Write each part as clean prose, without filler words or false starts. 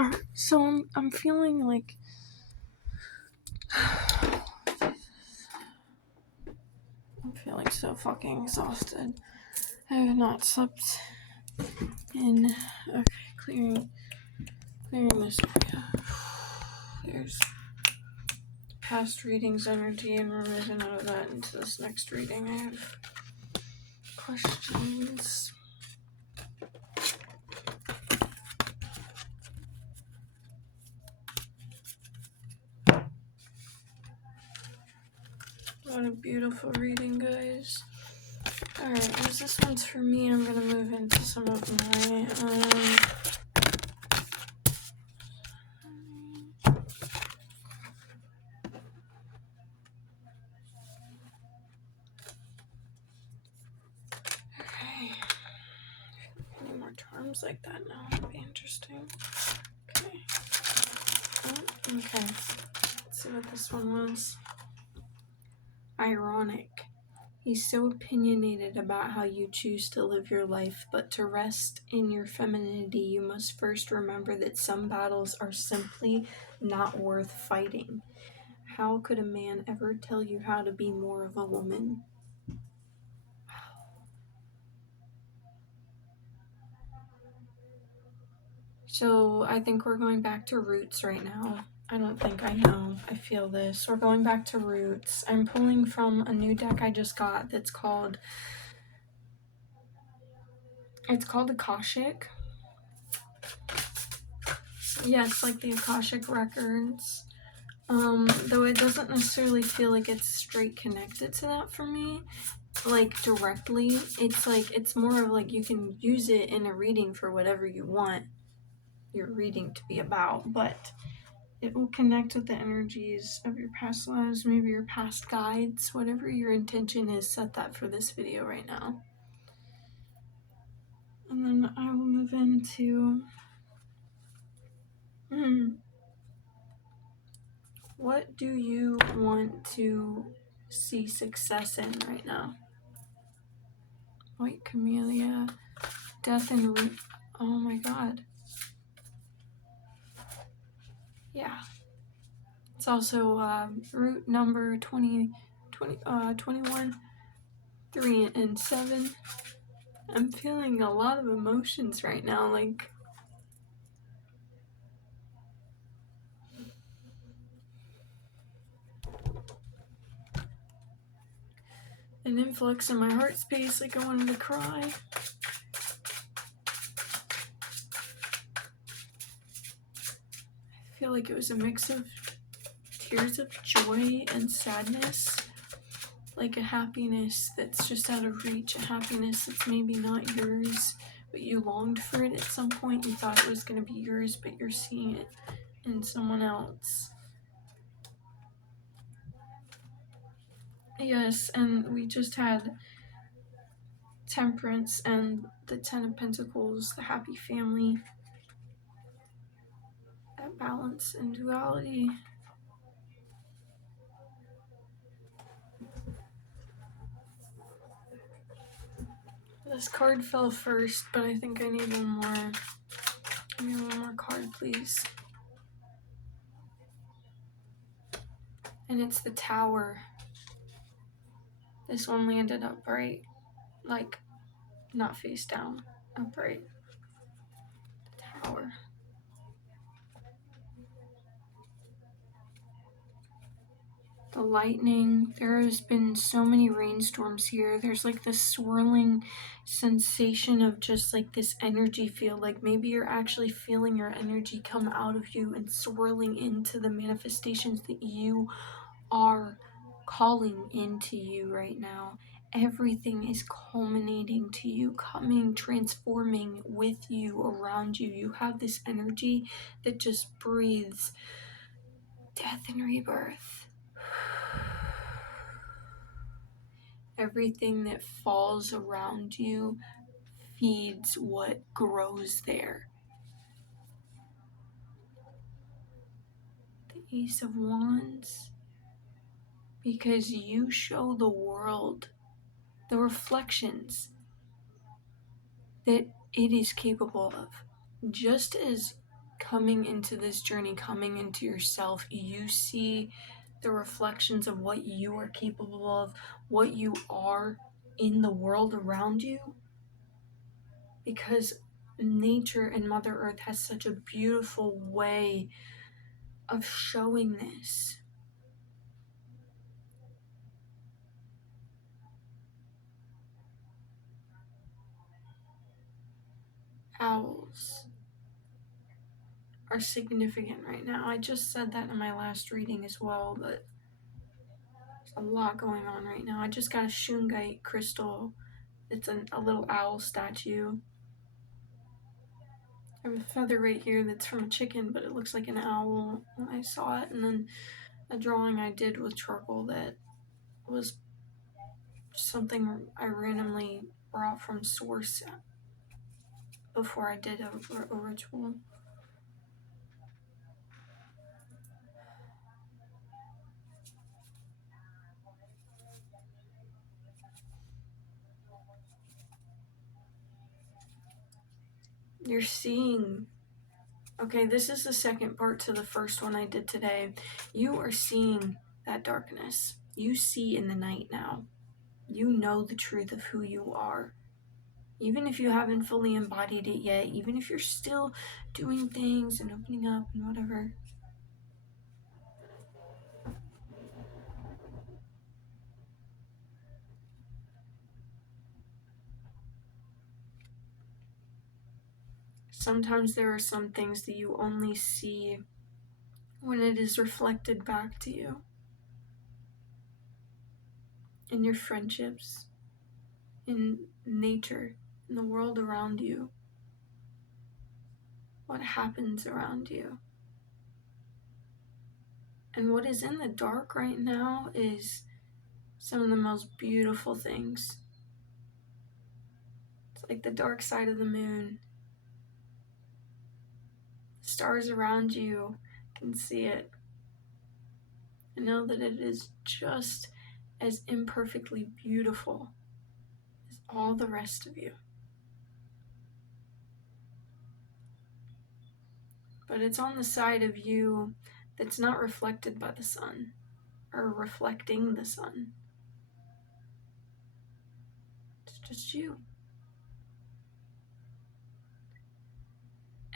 Alright, so I'm feeling like I'm feeling so fucking exhausted. I have not slept in. Okay, clearing this area. There's past readings energy, and we're moving out of that into this next reading. I have questions. What a beautiful reading, guys. Alright, as this one's for me, I'm gonna move into some of my okay. Any more charms like that now would be interesting. Okay. Oh, okay. Let's see what this one was. Ironic. He's so opinionated about how you choose to live your life, but to rest in your femininity, you must first remember that some battles are simply not worth fighting. How could a man ever tell you how to be more of a woman? So I think we're going back to roots right now. I don't think I know. I feel this. We're going back to roots. I'm pulling from a new deck I just got that's called Akashic. Yes, like the Akashic Records. Though it doesn't necessarily feel like it's straight connected to that for me, like directly. It's like, it's more of like you can use it in a reading for whatever you want your reading to be about, but it will connect with the energies of your past lives, maybe your past guides, whatever your intention is, set that for this video right now. And then I will move into what do you want to see success in right now? White Camellia, Death and Root. Oh my god. Yeah. It's also root number 21, 3 and 7. I'm feeling a lot of emotions right now, like an influx in my heart space, like I wanted to cry. I feel like it was a mix of tears of joy and sadness, like a happiness that's just out of reach, a happiness that's maybe not yours, but you longed for it at some point. You thought it was going to be yours, but you're seeing it in someone else. Yes, and we just had Temperance and the Ten of Pentacles, the happy family, that balance and duality. This card fell first, but I think I need one more. Give me one more card, please. And it's the Tower. This one landed upright, like not face down, upright. The Tower. The lightning. There has been so many rainstorms here. There's like this swirling sensation of just like this energy field. Like maybe you're actually feeling your energy come out of you and swirling into the manifestations that you are calling into you right now. Everything is culminating to you, coming, transforming with you, around you. You have this energy that just breathes death and rebirth. Everything that falls around you feeds what grows there. The Ace of Wands. Because you show the world the reflections that it is capable of. Just as coming into this journey, coming into yourself, you see the reflections of what you are capable of, what you are in the world around you, because nature and Mother Earth has such a beautiful way of showing this. Owls are significant right now. I just said that in my last reading as well, but there's a lot going on right now. I just got a shungite crystal. It's a little owl statue. I have a feather right here that's from a chicken, but it looks like an owl when I saw it. And then a drawing I did with charcoal that was something I randomly brought from source before I did a ritual. You're seeing, okay, this is the second part to the first one I did today. You are seeing that darkness. You see in the night now. You know the truth of who you are. Even if you haven't fully embodied it yet, even if you're still doing things and opening up and whatever. Sometimes there are some things that you only see when it is reflected back to you. In your friendships, in nature, in the world around you. What happens around you. And what is in the dark right now is some of the most beautiful things. It's like the dark side of the moon. The stars around you can see it. And know that it is just as imperfectly beautiful as all the rest of you. But it's on the side of you that's not reflected by the sun or reflecting the sun. It's just you.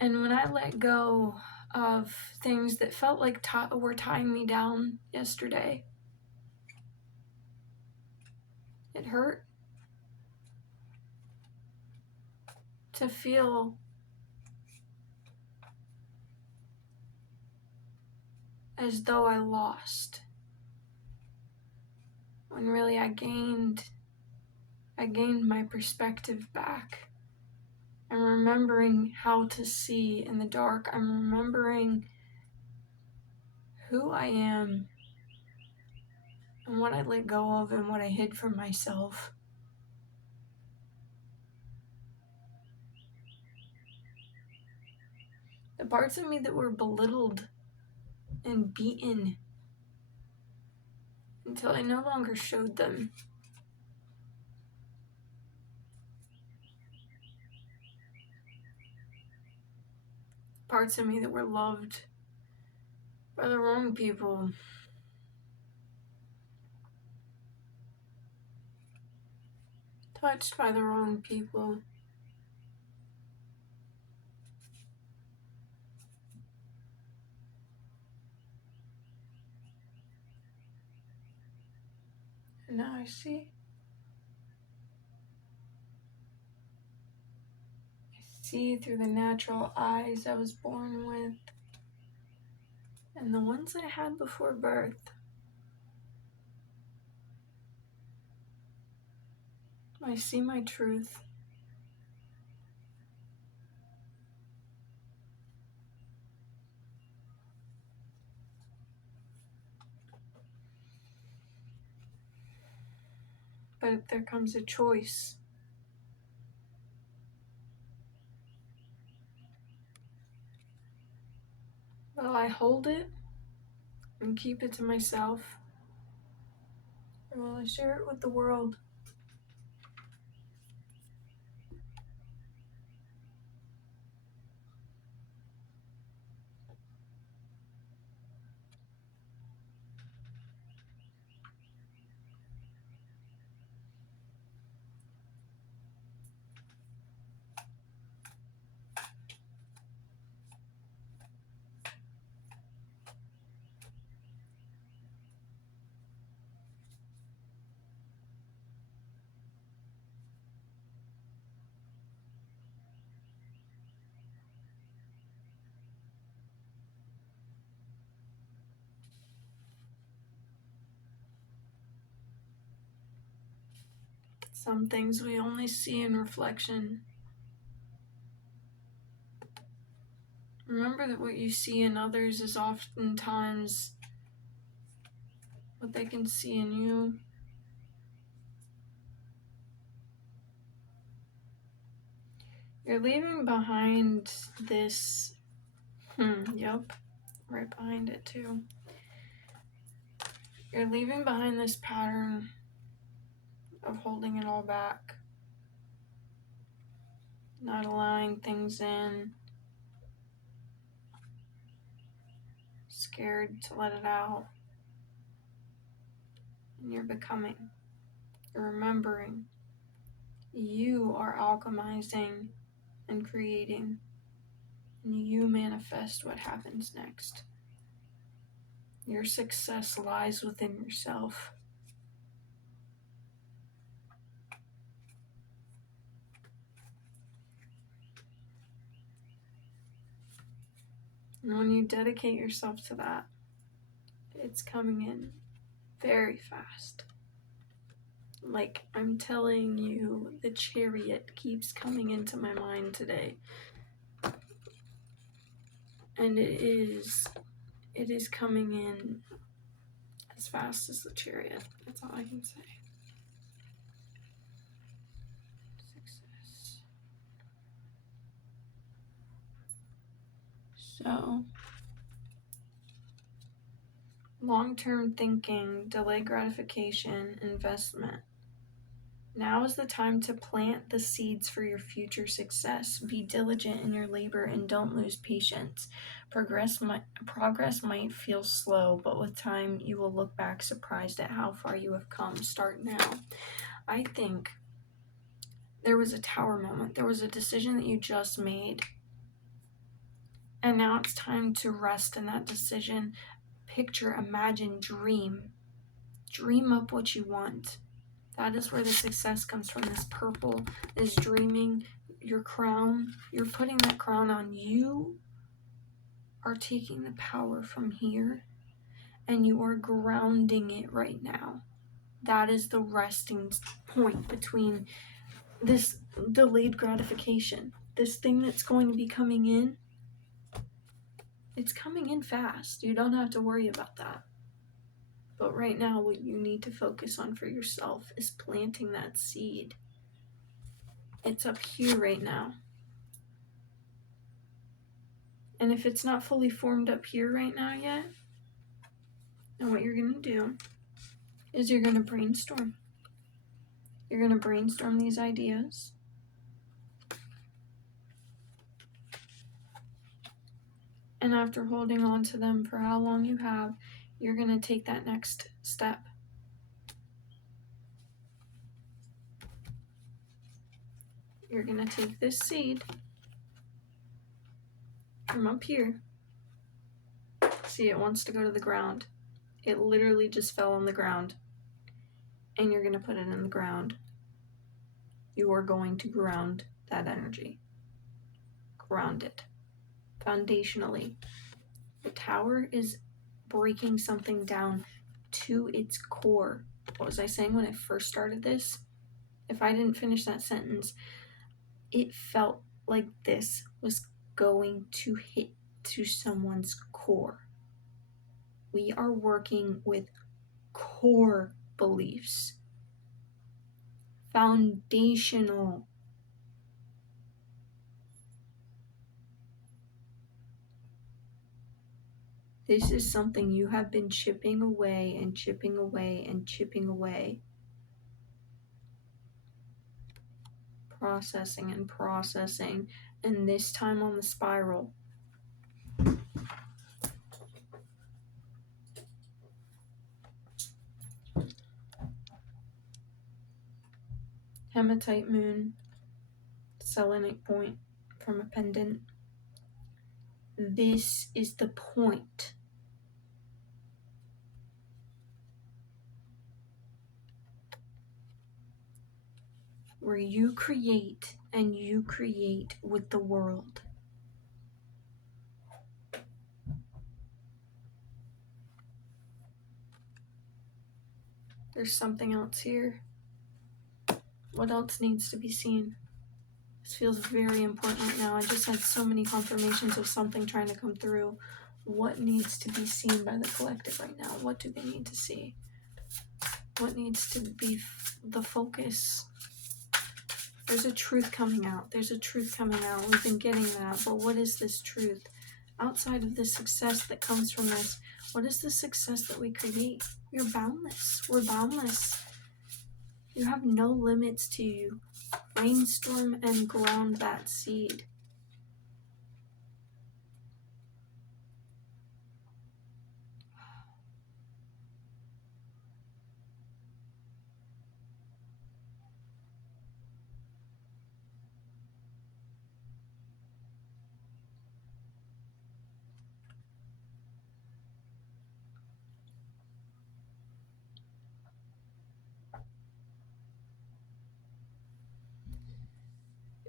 And when I let go of things that felt like were tying me down yesterday, it hurt to feel as though I lost, when really I gained my perspective back. I'm remembering how to see in the dark. I'm remembering who I am and what I let go of and what I hid from myself. The parts of me that were belittled and beaten until I no longer showed them. Parts of me that were loved by the wrong people. Touched by the wrong people. And now I see. See through the natural eyes I was born with and the ones I had before birth. I see my truth. But there comes a choice. Will I hold it and keep it to myself? Or will I share it with the world? Some things we only see in reflection. Remember that what you see in others is oftentimes what they can see in you. You're leaving behind this, yep, right behind it too. You're leaving behind this pattern of holding it all back, not allowing things in, scared to let it out. And you're becoming, you're remembering. You are alchemizing and creating, and you manifest what happens next. Your success lies within yourself. And when you dedicate yourself to that, it's coming in very fast. Like, I'm telling you, the Chariot keeps coming into my mind today. And it is coming in as fast as the Chariot. That's all I can say. Success. So, long-term thinking, delayed gratification, investment. Now is the time to plant the seeds for your future success. Be diligent in your labor and don't lose patience. Progress might feel slow, but with time you will look back surprised at how far you have come. Start now. I think there was a tower moment. There was a decision that you just made. And now it's time to rest in that decision. Picture, imagine, dream. Dream up what you want. That is where the success comes from. This purple is dreaming. Your crown, you're putting that crown on. You are taking the power from here and you are grounding it right now. That is the resting point between this delayed gratification. This thing that's going to be coming in, it's coming in fast. You don't have to worry about that. But right now, what you need to focus on for yourself is planting that seed. It's up here right now. And if it's not fully formed up here right now yet, then what you're going to do is you're going to brainstorm. You're going to brainstorm these ideas. And after holding on to them for how long you have, you're going to take that next step. You're going to take this seed from up here. See, it wants to go to the ground. It literally just fell on the ground. And you're going to put it in the ground. You are going to ground that energy. Ground it. Foundationally. The tower is breaking something down to its core. What was I saying when I first started this? If I didn't finish that sentence, it felt like this was going to hit to someone's core. We are working with core beliefs. Foundational. This is something you have been chipping away and chipping away and chipping away. Processing and processing. And this time on the spiral. Hematite moon. Selenite point from a pendant. This is the point. Where you create and you create with the world. There's something else here. What else needs to be seen? This feels very important right now. I just had so many confirmations of something trying to come through. What needs to be seen by the collective right now? What do they need to see? What needs to be the focus? There's a truth coming out. There's a truth coming out. We've been getting that. But what is this truth? Outside of the success that comes from this, what is the success that we create? We're boundless. We're boundless. You have no limits to you. Brainstorm and ground that seed.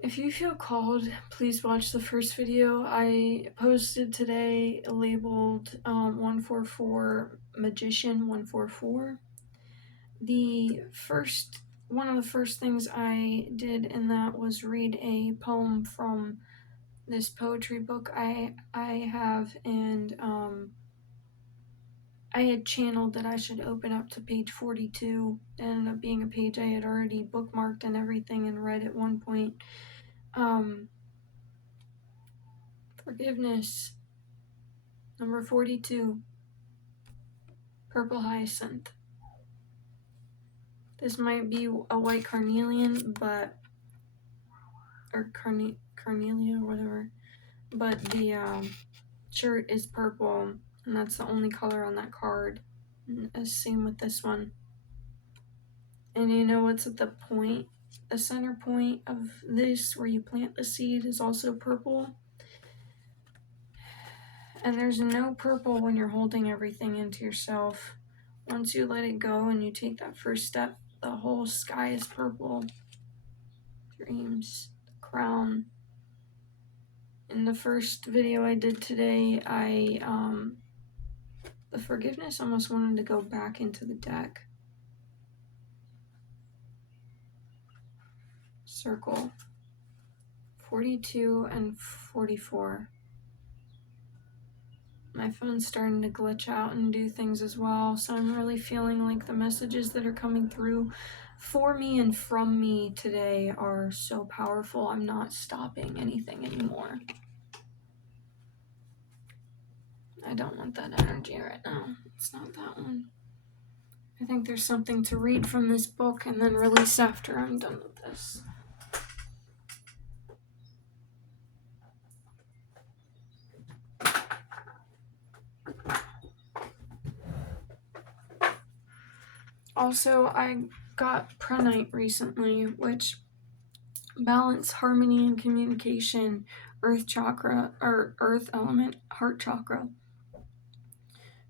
If you feel called, please watch the first video I posted today labeled 144 Magician 144. One of the first things I did in that was read a poem from this poetry book I have, and I had channeled that I should open up to page 42. It ended up being a page I had already bookmarked and everything and read at one point. Forgiveness. Number 42. Purple hyacinth. This might be a white carnelian, or carnelia or whatever, but the shirt is purple, and that's the only color on that card. And same with this one. And you know what's at the point? The center point of this, where you plant the seed, is also purple. And there's no purple when you're holding everything into yourself. Once you let it go and you take that first step, the whole sky is purple. Dreams, the crown. In the first video I did today, the forgiveness almost wanted to go back into the deck. Circle. 42 and 44. My phone's starting to glitch out and do things as well, so I'm really feeling like the messages that are coming through for me and from me today are so powerful. I'm not stopping anything anymore. I don't want that energy right now. It's not that one. I think there's something to read from this book and then release after I'm done with this. Also, I got prenite recently, which balance, harmony, and communication, earth chakra, or earth element, heart chakra.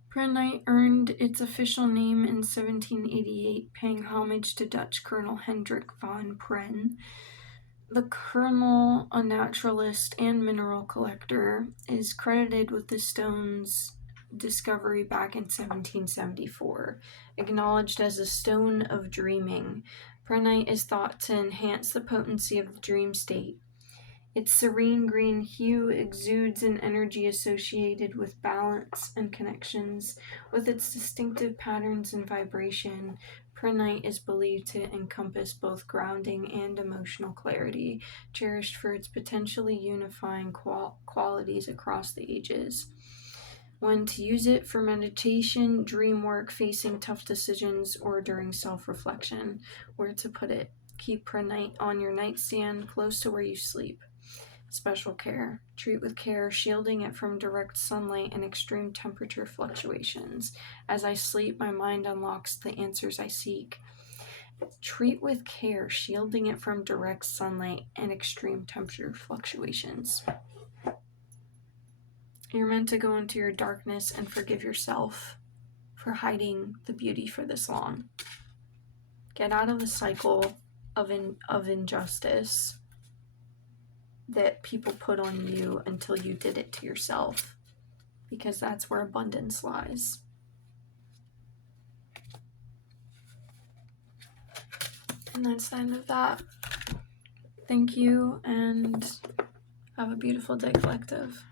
Prenite earned its official name in 1788, paying homage to Dutch Colonel Hendrik van Pren. The colonel, a naturalist and mineral collector, is credited with the stone's discovery back in 1774. Acknowledged as a stone of dreaming, prenite is thought to enhance the potency of the dream state. Its serene green hue exudes an energy associated with balance and connections. With its distinctive patterns and vibration, prenite is believed to encompass both grounding and emotional clarity, cherished for its potentially unifying qualities across the ages. When to use it for meditation, dream work, facing tough decisions, or during self-reflection. Where to put it? Keep prenite on your nightstand, close to where you sleep. Special care. Treat with care, shielding it from direct sunlight and extreme temperature fluctuations. As I sleep, my mind unlocks the answers I seek. Treat with care, shielding it from direct sunlight and extreme temperature fluctuations. You're meant to go into your darkness and forgive yourself for hiding the beauty for this long. Get out of the cycle of injustice that people put on you until you did it to yourself, because that's where abundance lies. And that's the end of that. Thank you, and have a beautiful day, collective.